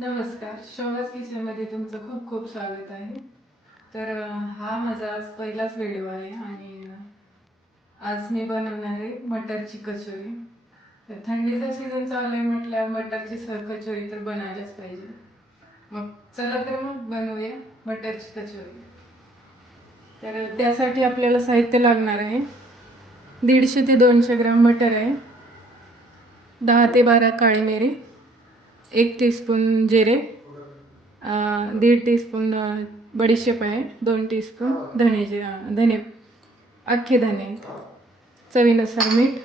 नमस्कार, शोभाज किचनमध्ये तुमचं खूप खूप स्वागत आहे. तर हा माझा आज पहिलाच व्हिडिओ आहे आणि आज मी बनवणार आहे मटरची कचोरी. तर थंडीचा सीझन चालू आहे म्हटल्यावर मटरची कचोरी तर बनायलाच पाहिजे. मग चला तर मग बनवूया मटरची कचोरी. तर त्यासाठी आपल्याला साहित्य लागणार आहे 150 ते 200 ग्राम मटर आहे, 10 ते 12 काळी मिरी, 1 टीस्पून जिरे, 1.5 टीस्पून बडीशेप आहे, 2 टीस्पून धने अख्खे धने, चवीनुसार मीठ,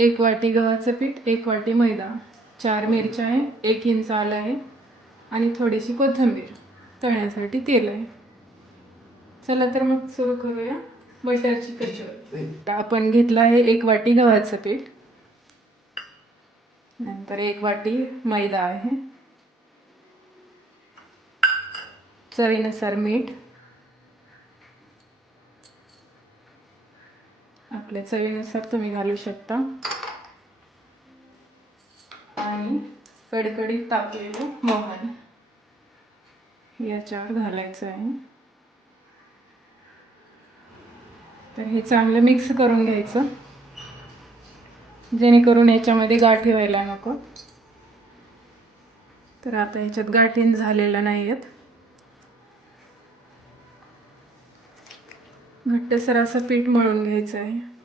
1 वाटी गव्हाचं पीठ, 1 वाटी मैदा, 4 मिरच्या आहे, 1 इंच आलं आहे आणि थोडीशी कोथिंबीर, तळण्यासाठी तेल आहे. चला तर मग सुरू करूया मटरची कचोरी. आपण घेतलं आहे 1 वाटी गव्हाचं पीठ, नंतर 1 वाटी मैदा आहे, चवीनुसार मीठ, आपल्या चवीनुसार तुम्ही घालू शकता, आणि कडकडीत तापलेलं मोहन याच्यावर घालायचं आहे. तर हे चांगलं मिक्स करून घ्यायचं जेणेकरून याच्यामध्ये गाठी व्हायला नको. तर आता याच्यात गाठी झालेल्या नाही आहेत. घट्टसर असं पीठ मळून घ्यायचं आहे.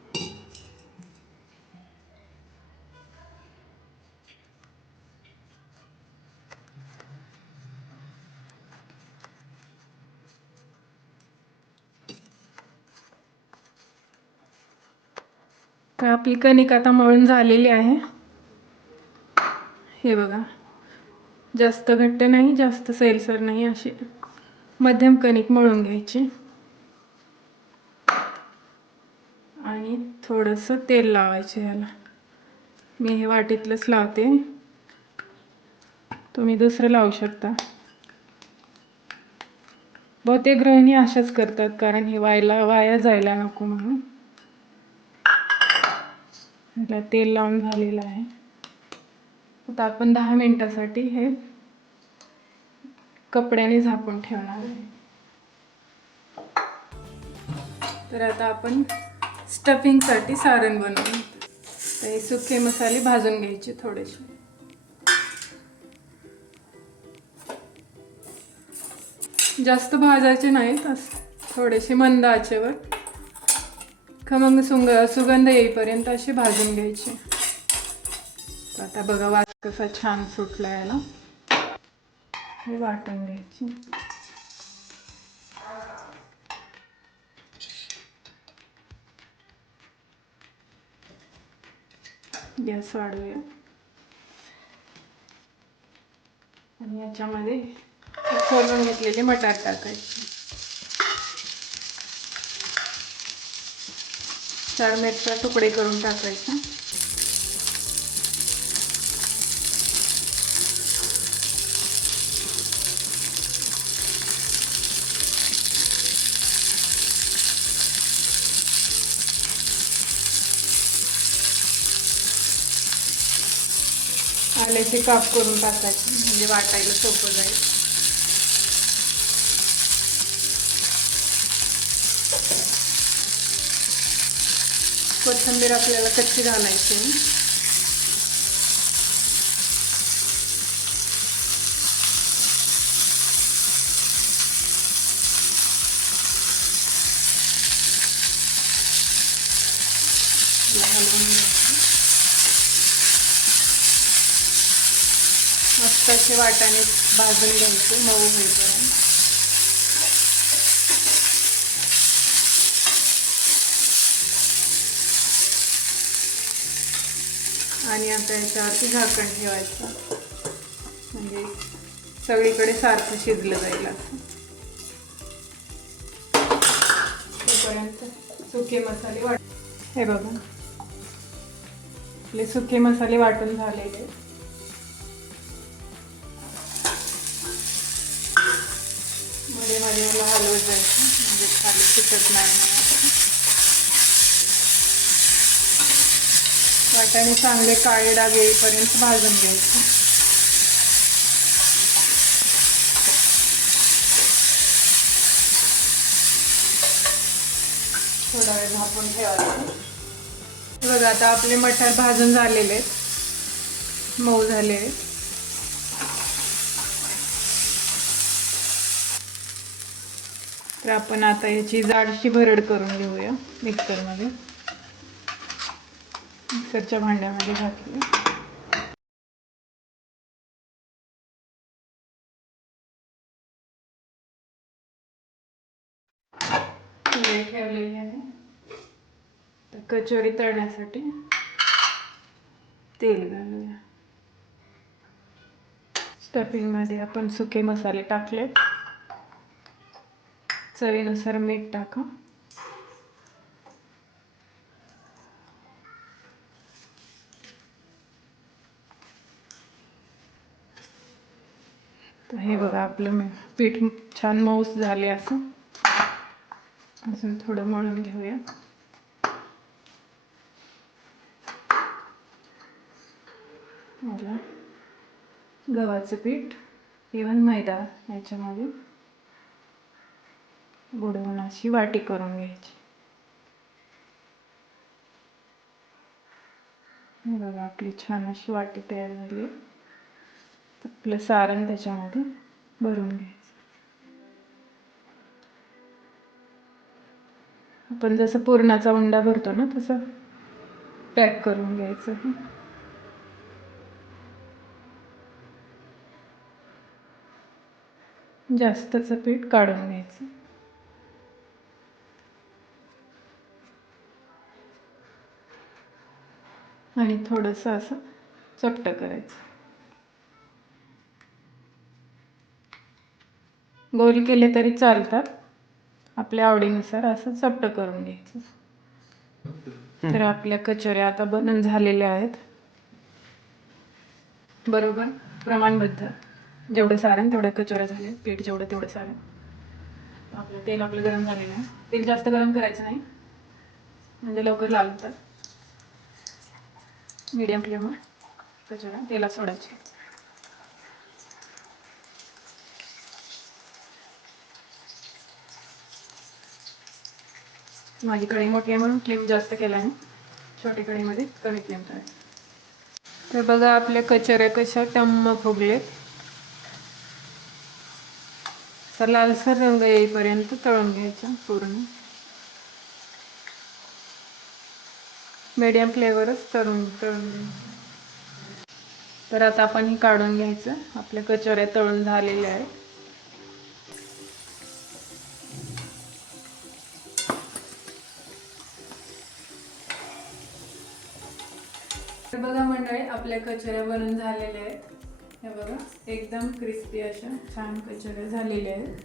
तर आपली कणिक आता मळून झालेली आहे. हे बघा, जास्त घट्ट नाही जास्त सैलसर नाही, अशी मध्यम कणिक मळून घ्यायची आणि थोडंसं तेल लावायचं याला. मी हे वाटीतलंच लावते, तुम्ही दुसरं लावू शकता. बहुतेक गृहिणी अशाच करतात कारण हे वाया जायला नको म्हणून. ह्याला तेल लावून झालेलं आहे. आता आपण 10 मिनिटासाठी हे कपड्याने झाकून ठेवणार आहे. तर आता आपण स्टफिंगसाठी सारण बनवू. तर हे सुके मसाले भाजून घ्यायचे थोडेसे. जास्त भाजायचे नाहीत, थोडेसे मंद आचेवर खमंग सुगंध येईपर्यंत असे भाजून घ्यायचे. आता बघा वास कसा छान सुटला याला. हे वाटून घ्यायची. गॅस वाढवूया आणि याच्यामध्ये सोलून घेतलेले मटार टाकायचे. 4 मिरच्या तुकडे करून टाकायचे. आल्याचे काप करून टाकायचे म्हणजे वाटायला सोपं जाईल. कोथिंबीर आपल्याला कच्ची घालायची. मस्त असे वाटाणे भाजून घ्यायचे मऊ होईपर्यंत. आणि आता याच्यावरती झाकण ठेवायचं म्हणजे सगळीकडे सारखं शिजलं जाईल. असं तोपर्यंत सुके मसाले हे बघा, आपले सुके मसाले वाटून झालेले. मध्ये मध्ये मला हलवत जायचं म्हणजे खाली चिकटणार नाही. वाटाणे चांगले काळे डाग येईपर्यंत भाजून घ्यायचे. थोडा वेळ झाकून ठेवायचं. बघा आता आपले मटार भाजून झालेले आहेत, मऊ झाले आहेत. तर आपण आता याची जाडशी भरड करून घेऊया मिक्सरमध्ये. मिक्सरच्या भांड्यामध्ये घातली. पुढे ठेवलेली आहे. तर कचोरी तळण्यासाठी तेल घालूया. स्टफिंगमध्ये आपण सुके मसाले टाकले. चवीनुसार मीठ टाका. तर हे बघा आपलं पीठ छान मऊस झाले. असं अजून थोडं मळून घेऊया. मला गव्हाचं पीठ इव्हन मैदा याच्यामध्ये बुडवून अशी वाटी करून घ्यायची. बघा आपली छान अशी वाटी तयार झाली. आपलं सारण त्याच्यामध्ये भरून घ्यायचं. आपण जसं पुरणाचा उंडा भरतो ना तसं पॅक करून घ्यायचं. जास्तचं पीठ काढून घ्यायचं आणि थोडंसं असं चपटं करायचं. गोल केले तरी चालतात, आपल्या आवडीनुसार असं चपटं करून घ्यायचं. तर आपल्या कचोऱ्या आता बनून झालेल्या आहेत. बरोबर प्रमाणबद्ध जेवढं सारण तेवढं कचोऱ्या झाले. पीठ जेवढं तेवढं सारण. आपलं तेल गरम झालेलं आहे. तेल जास्त गरम करायचं नाही म्हणजे लवकर लाल होतात. मीडियम फ्लेमवर कचोऱ्या तेलात सोडायचे. माझी कढई मोठी आहे म्हणून फ्लेम जास्त केला आहे. छोटी कढईमध्ये कमी फ्लेम करायचा. तर बघा आपल्या कचोऱ्या कशा टम्म फुगले. तर लालसर रंग येईपर्यंत तळून घ्यायचा पूर्ण. मीडियम फ्लेवरच तळून घ्यायचं. तर आता आपण ही काढून घ्यायचं. आपल्या कचोऱ्या तळून झालेल्या आहेत. तर बघा मंडळी आपल्या कचोऱ्या बनून झालेल्या आहेत. हे बघा एकदम क्रिस्पी अशा छान कचोऱ्या झालेल्या आहेत.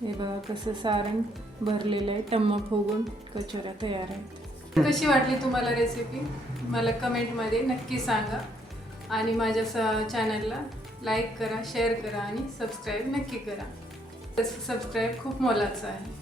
हे बघा कसं सारण भरलेलं आहे. टम्म फुगून कचोऱ्या तयार आहेत. कशी वाटली तुम्हाला रेसिपी मला कमेंटमध्ये नक्की सांगा. आणि माझ्या चॅनलला लाईक करा, शेअर करा आणि सबस्क्राईब नक्की करा. सबस्क्राईब खूप मोलाचं आहे.